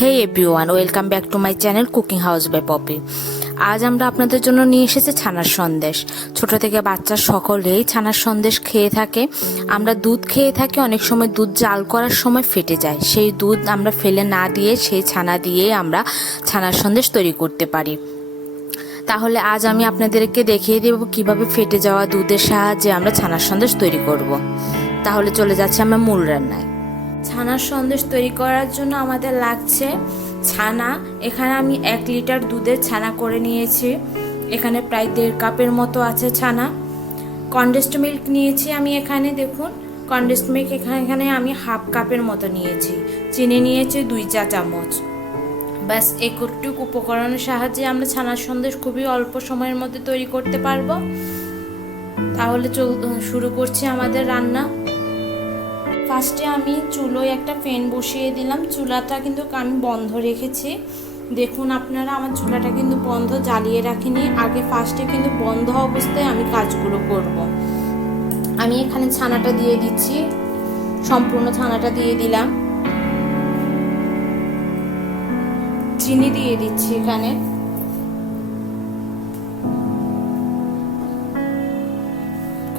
Hey everyone, welcome back to my channel cooking house by Poppy. আজ আমরা আপনাদের জন্য নিয়ে এসেছি ছানার সন্দেশ। ছোট থেকে বাচ্চা সকলেই ছানার সন্দেশ খেয়ে থাকে। আমরা দুধ খেয়ে থাকি, অনেক সময় দুধ জাল করার সময় ফেটে যায়, সেই দুধ আমরা ফেলে না দিয়ে সেই ছানা দিয়ে আমরা ছানার সন্দেশ তৈরি করতে পারি। তাহলে আজ আমি আপনাদেরকে দেখিয়ে দেব কিভাবে ফেটে যাওয়া দুধের সাহায্যে আমরা ছানার সন্দেশ তৈরি করব। তাহলে চলে যাচ্ছি আমরা মূল রান্নায়। ছানার সন্দেশ তৈরি করার জন্য আমাদের লাগছে ছানা। এখানে আমি 1 লিটার দুধের ছানা করে নিয়েছি। এখানে প্রায় 1.5 কাপের মতো আছে ছানা। কনডেন্সড মিল্ক নিয়েছি আমি, এখানে দেখুন কনডেন্সড মিল্ক এখানে আমি 1/2 কাপের মতো নিয়েছি। চিনি নিয়েছি 2 চা চামচ। ব্যাস একটুকু উপকরণের সাহায্যে আমরা ছানার সন্দেশ খুবই অল্প সময়ের মধ্যে তৈরি করতে পারবো। তাহলে শুরু করছি আমাদের রান্না। ফার্স্টে আমি চুলোয় একটা প্যান বসিয়ে দিলাম। চুলাটা কিন্তু আমি বন্ধ রেখেছি। দেখুন আপনারা, আমার চুলাটা কিন্তু বন্ধ, জ্বালিয়ে রাখিনি। আগে ফার্স্টে কিন্তু বন্ধ অবস্থায় আমি কাজগুলো করব। আমি এখানে ছানাটা দিয়ে দিচ্ছি, সম্পূর্ণ ছানাটা দিয়ে দিলাম। চিনি দিয়ে দিচ্ছি, এখানে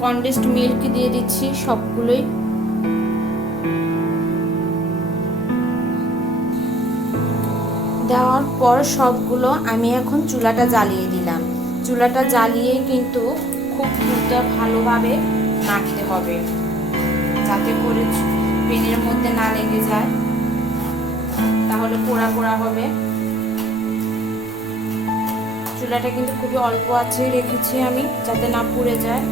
কনডেন্সড মিল্ক দিয়ে দিচ্ছি সবগুলোই। দেওয়ার পর সবগুলো আমি এখন চুলাটা জ্বালিয়ে দিলাম। চুলাটা জ্বালিয়ে কিন্তু খুব দুধটা ভালোভাবে নাড়তে হবে, যাতে করে প্যানের মধ্যে না লেগে যায়, তাহলে পোড়া পোড়া হবে। চুলাটা কিন্তু খুবই অল্প আছে রেখেছি আমি, যাতে না পুড়ে যায়।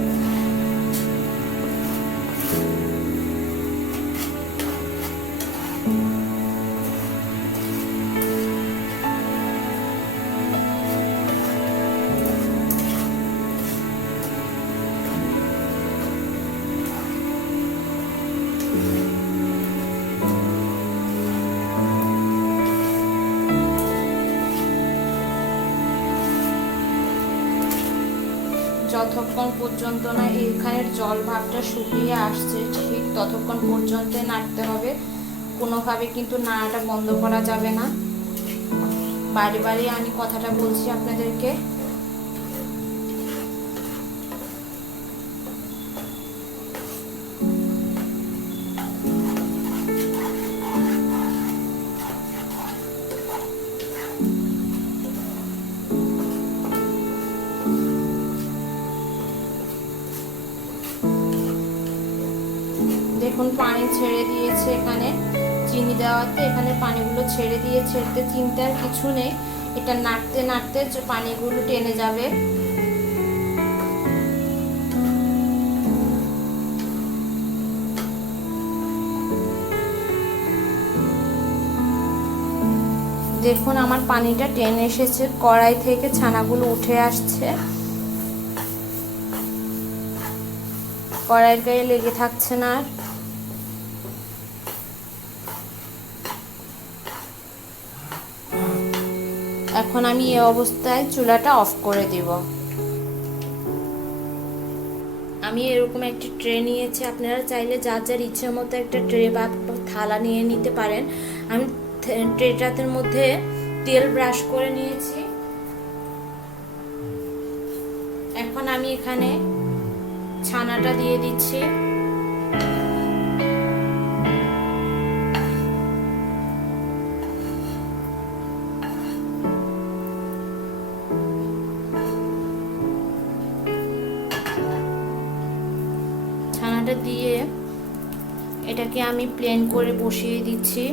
যতক্ষণ পর্যন্ত না এখানের জল ভাবটা শুকিয়ে আসছে, ঠিক ততক্ষণ পর্যন্ত নাড়তে হবে। কোনোভাবে কিন্তু নাড়াটা বন্ধ করা যাবে না। বারে বারে আমি কথাটা বলছি আপনাদেরকে। দেখুন পানি ছেড়ে দিয়েছে, এখানে চিনি দেওয়াতে এখানে পানিগুলো ছেড়ে দিয়েছে। এতে চিন্তার কিছু নেই, এটা নাড়তে নাড়তে পানিগুলো টেনে যাবে। দেখুন আমার পানিটা টেনে এসেছে, কড়াই থেকে ছানাগুলো উঠে আসছে, কড়াইয়ের গায়ে লেগে থাকছে না আর। এখন আমি এই অবস্থায় চুলাটা অফ করে দিব। আমি এরকম একটি ট্রে নিয়েছি, আপনারা চাইলে যার যার ইচ্ছে মতো একটা ট্রে বা থালা নিয়ে নিতে পারেন। আমি ট্রেটার মধ্যে তেল ব্রাশ করে নিয়েছি। এখন আমি এখানে ছানাটা দিয়ে দিচ্ছি। ছানাটা দিয়ে এটাকে আমি প্লেন করে বসিয়ে দিচ্ছি।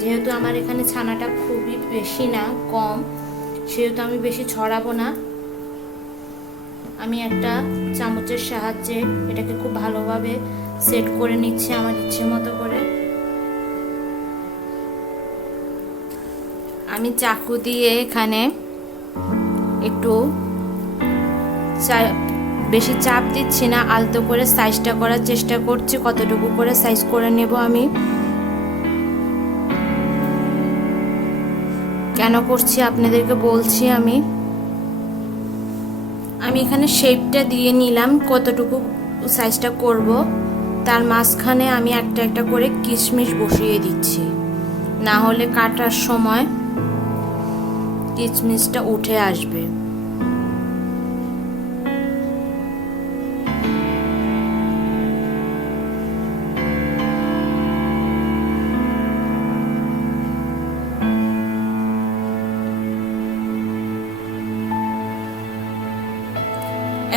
যেহেতু আমার এখানে ছানাটা খুবই বেশি না, কম, সেহেতু আমি বেশি ছড়াবো না। আমি একটা চামচের সাহায্যে এটাকে খুব ভালোভাবে সেট করে নিচ্ছি আমার ইচ্ছে মতো করে। আমি চাকু দিয়ে এখানে একটু বেশি চাপ দিচ্ছি না, আলতো করে সাইজটা করার চেষ্টা করছি। কতটুকু করে সাইজ করে নেব আমি, কেন করছি আপনাদেরকে বলছি। আমি এখানে শেপটা দিয়ে নিলাম, কতটুকু সাইজটা করব। তার মাঝখানে আমি একটা একটা করে কিশমিশ বসিয়ে দিচ্ছি। না হলে কাটার সময় কিচমিচটা উঠে আসবে।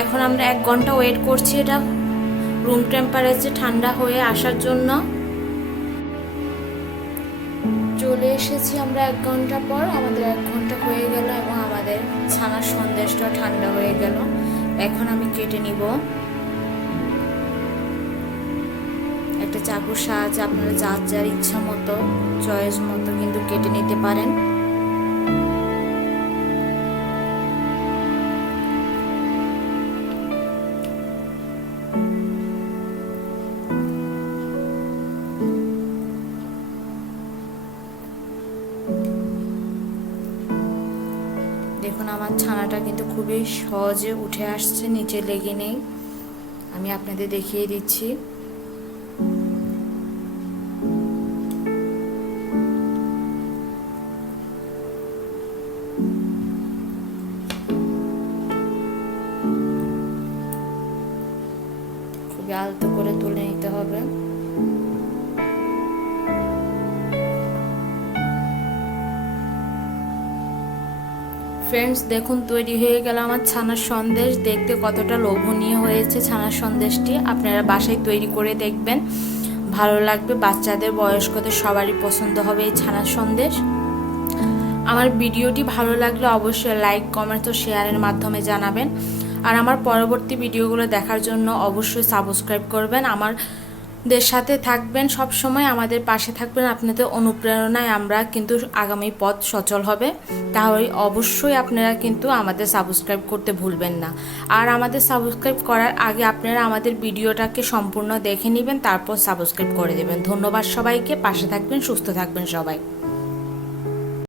এখন আমরা 1 ঘন্টা ওয়েট করছি এটা রুম টেম্পারেচারে ঠান্ডা হয়ে আসার জন্য। চলে এসেছি আমরা 1 ঘন্টা পর। আমাদের 1 ঘন্টা হয়ে গেল এবং আমাদের ছানার সন্দেশটা ঠান্ডা হয়ে গেল। এখন আমি কেটে নিব। একটা চাকুর সাহায্যে আপনারা যার যার ইচ্ছা মতো চয়েস মতো কিন্তু কেটে নিতে পারেন। দেখুন আমার ছানাটা কিন্তু খুবই সহজে উঠে আসছে, নিচে লেগে নেই। আমি আপনাদের দেখিয়ে দিচ্ছি। খুবই আলতো করে তুলে নিতে হবে। ফ্রেন্ডস দেখুন তৈরি হয়ে গেল আমার ছানার সন্দেশ। দেখতে কতটা লোভনীয় হয়েছে ছানার সন্দেশটি। আপনারা বাসায় তৈরি করে দেখবেন, ভালো লাগবে। বাচ্চাদের বয়স্কদের সবারই পছন্দ হবে এই ছানার সন্দেশ। আমার ভিডিওটি ভালো লাগলে অবশ্যই লাইক, কমেন্ট ও শেয়ারের মাধ্যমে জানাবেন। আর আমার পরবর্তী ভিডিওগুলো দেখার জন্য অবশ্যই সাবস্ক্রাইব করবেন। আমাদের সাথে থাকবেন, সব সময় আমাদের পাশে থাকবেন। আপনাদের অনুপ্রেরণায় আমরা কিন্তু আগামী পথ সচল হবে। তাহলে অবশ্যই আপনারা কিন্তু আমাদের সাবস্ক্রাইব করতে ভুলবেন না। আর আমাদের সাবস্ক্রাইব করার আগে আপনারা আমাদের ভিডিওটাকে সম্পূর্ণ দেখে নেবেন, তারপর সাবস্ক্রাইব করে দেবেন। ধন্যবাদ সবাইকে। পাশে থাকবেন, সুস্থ থাকবেন সবাই।